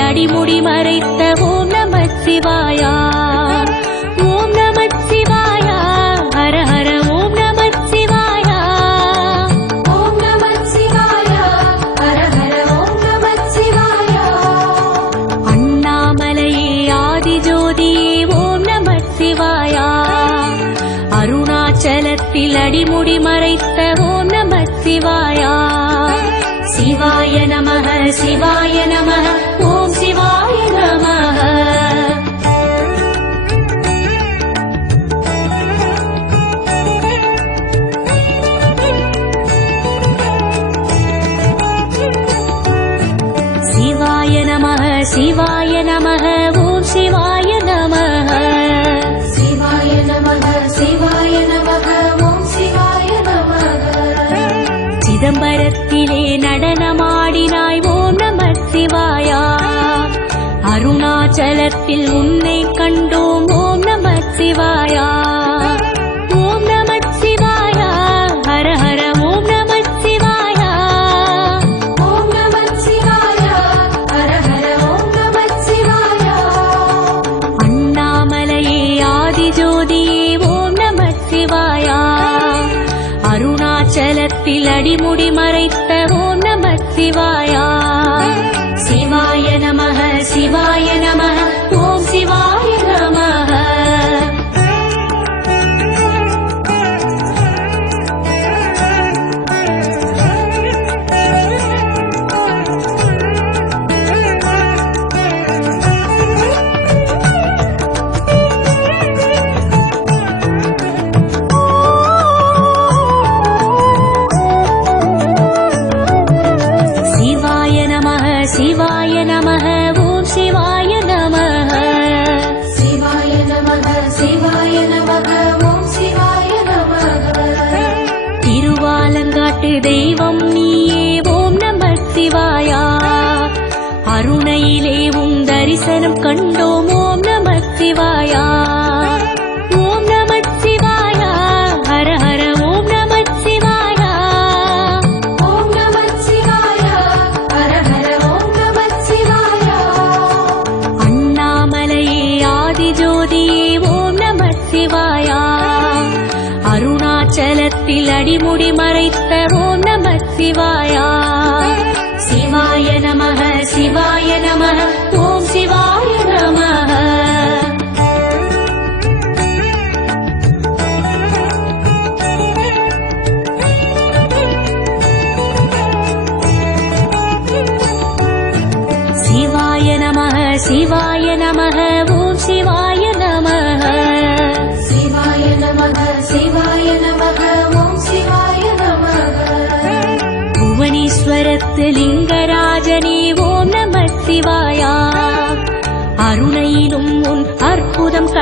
அடிமுடி மறைத்த ஓம் நம சிவாயா அடிமுடி மறைத்த ஓ நம சிவாயா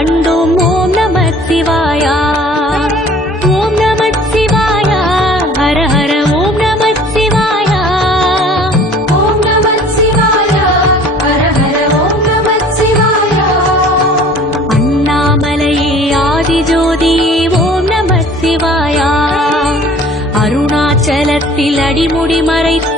கண்டோம் ஓம் நம சிவாயா ஓம் நம சிவாயா ஹர ஹர ஓம் நம சிவாயா ஓம் நம சிவாயா அடிமுடி மறைத்து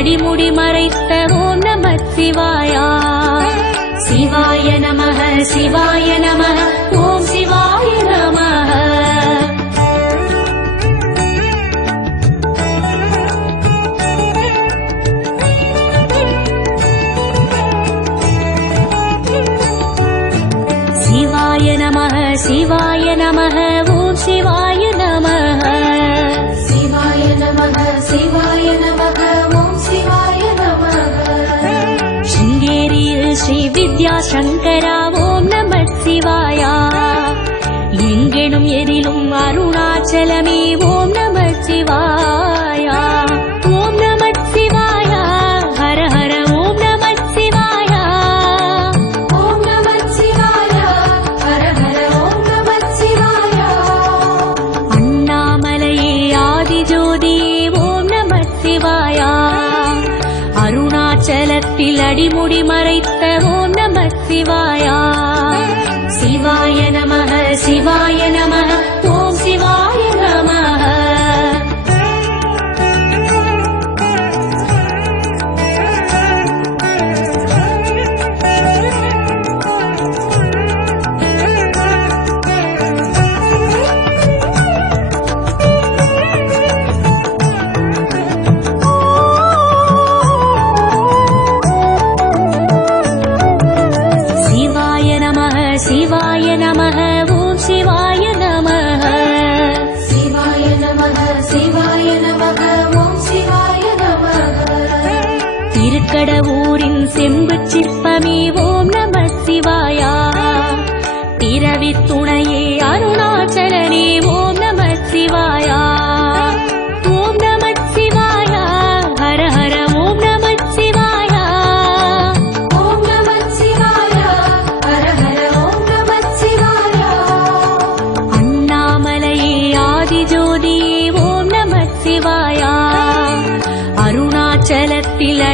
அடிமுடி மறைத்த ஓம் நம சிவாயா. சிவாய நம சிவா சங்கரா ஓம் நம சிவாயா. எங்கெனும் எதிலும் அருணாச்சலமே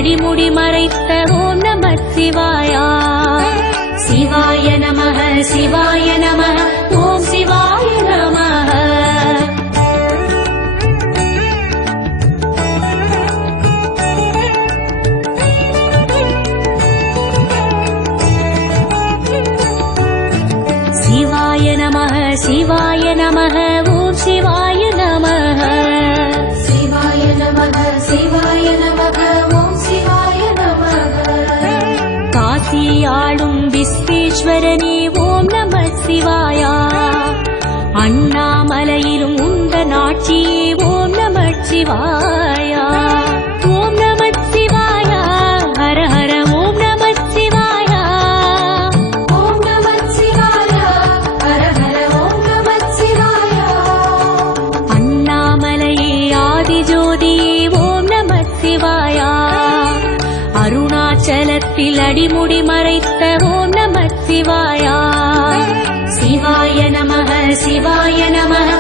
அடிமுடி ஈஸ்வரனே ஓம் நம சிவாயா. அண்ணாமலையிலும் உந்த நாட்சியே ஓம் நம சிவாயா. nada.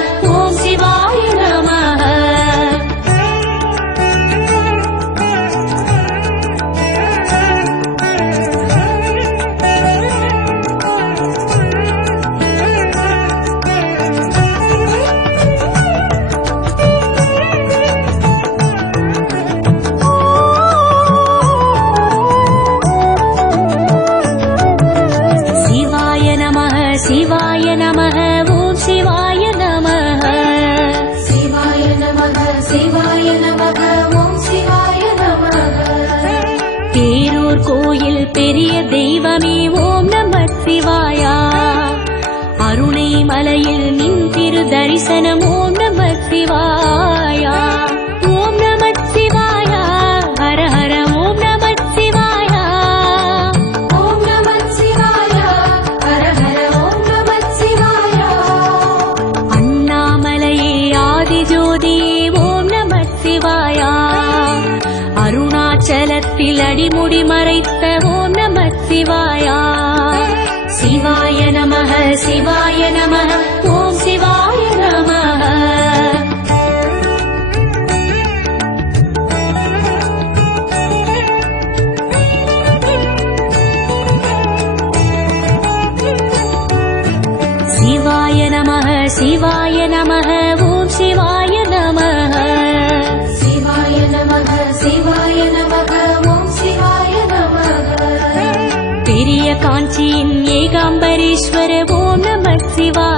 தரிசனம் शिवाय नमः शिवाय नमः। शिवाय नमः शिवाय नमः शिवाय नमः। प्रियकाञ्ची नैकाम्बरीश्वरवो नमः शिवाय।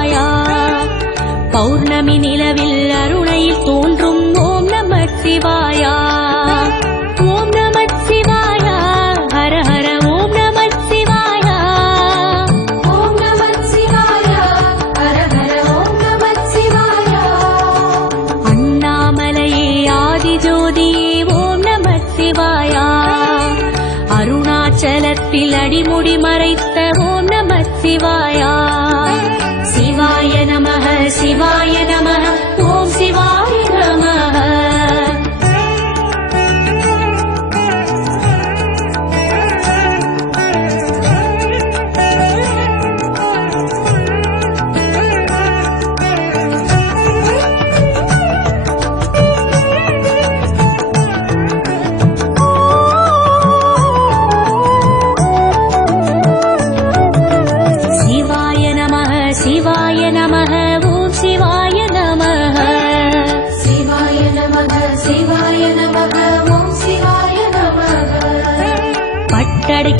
அடிமுடி மறைத்த ஓ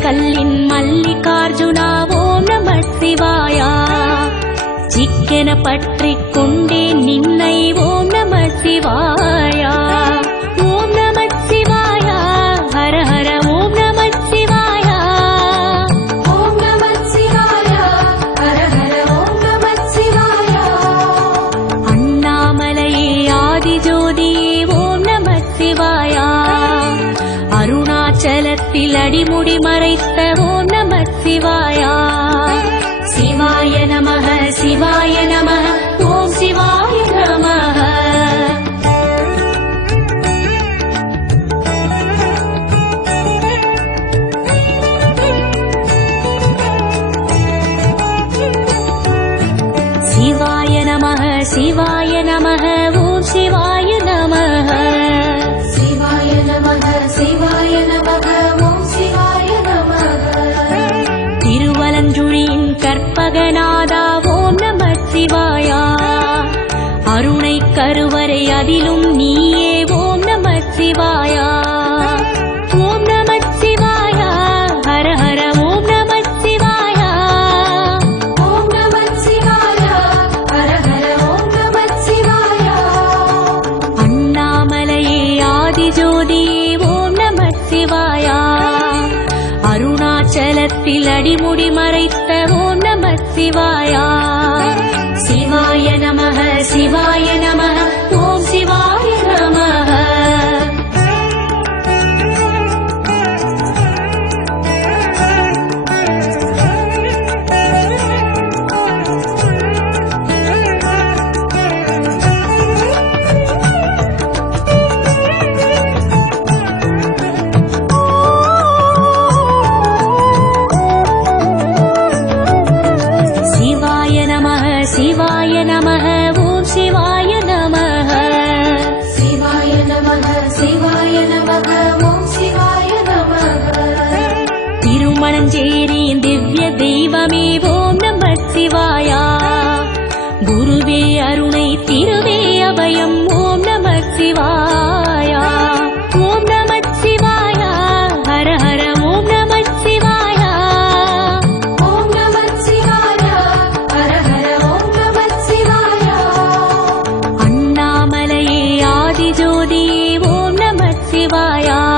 ಕಲ್ಲಿನ್ ಮಲ್ಲಿಕಾರ್ಜುನ ಓಂ ನಮಃ ಶಿವಾಯ ಚಿಕ್ಕನ ಪಟ್ಟ அடிமுடி மறைத்த ஓம் நம சிவாயா? ஜோதியே ஓம் நம சிவாயா.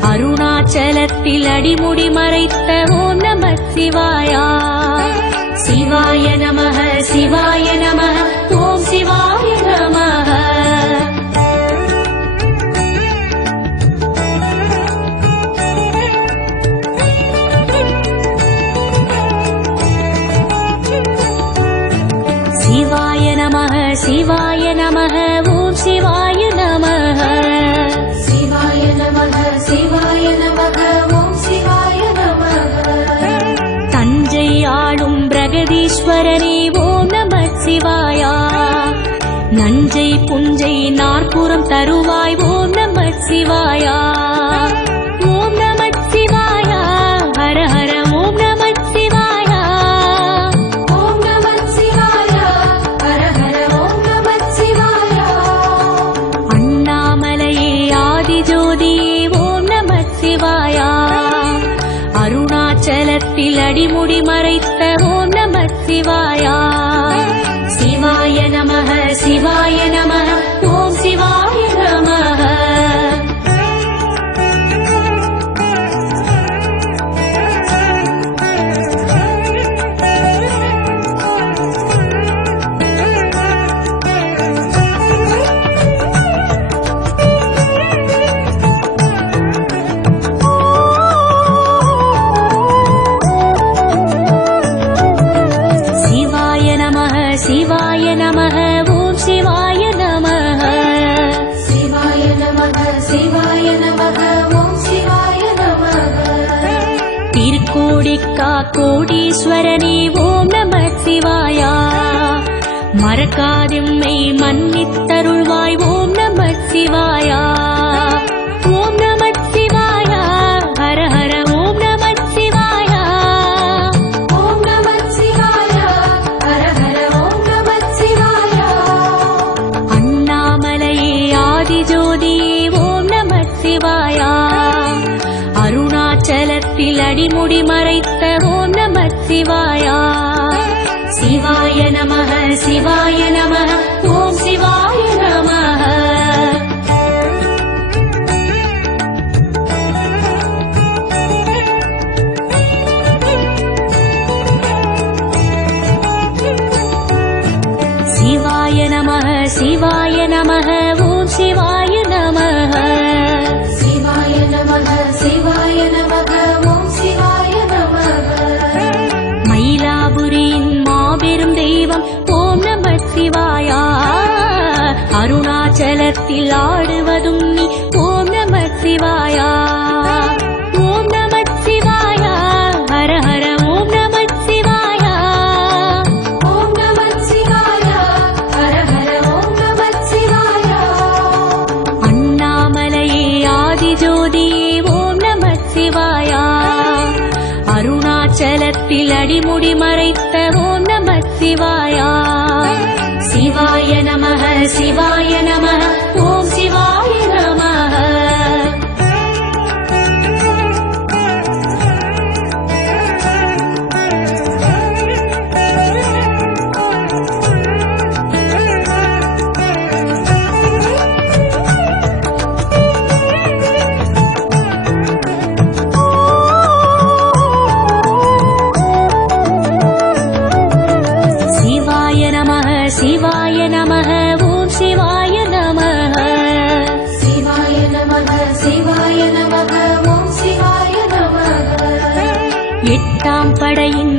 அருணாச்சலத்தில் அடிமுடி மறைத்த ஓம் நம சிவாயா. ஓம் நம சிவாயா. நஞ்சை புஞ்சை நாற்புறம் தருவாய் ஓம் நம சிவாயா. மூடி மறைத்த ஓம் நம சிவாயா. சிவாய நம சிவாய நம ஓம் சிவாய நம சிவாய நம சிவாய நம ஓம் சிவாய புரிவாயா அருணாச்சலத்தில் ஆடுவதும் நீ ஓம் நம சிவாயா.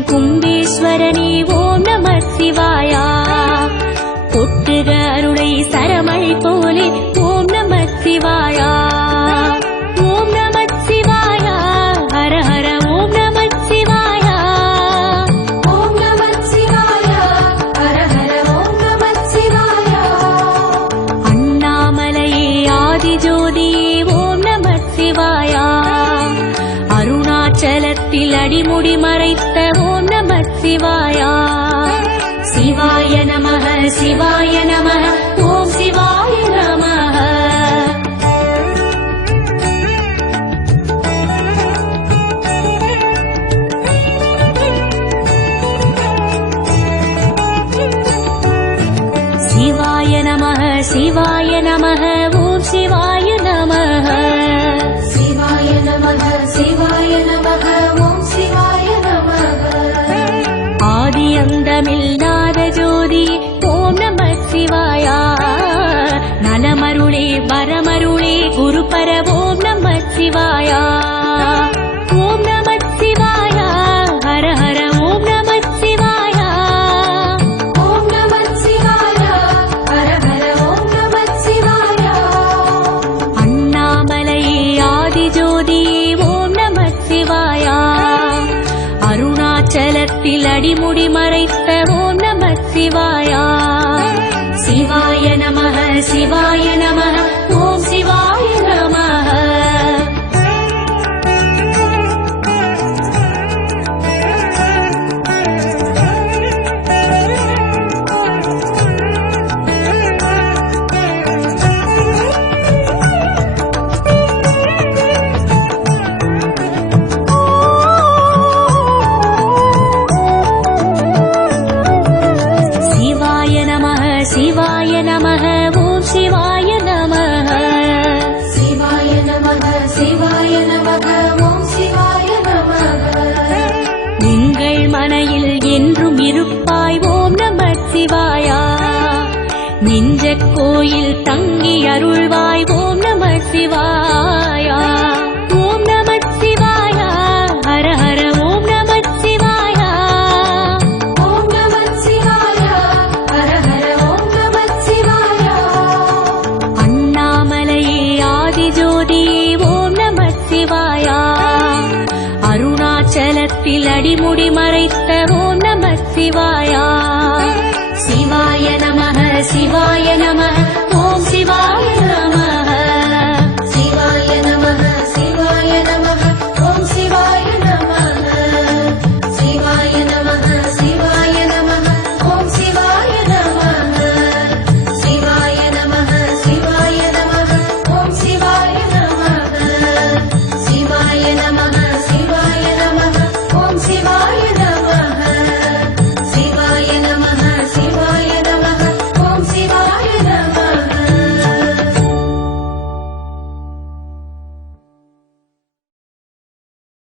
கும்பேஸ்வரனே ஓம் நம சிவா शिवायन அடிமுடி மறைத்த ஓம் நம சிவாயா சிவாய ஓம் சிவாய சிவாய நமக சிவாய நமக ஓம் சிவாய நமக. எங்கள் மனையில் என்றும் இருப்பாய் ஓம் நம சிவாயா. நெஞ்ச கோயில் தங்கி அருள்வாய் ஓம் நம சிவாயா. शिवाया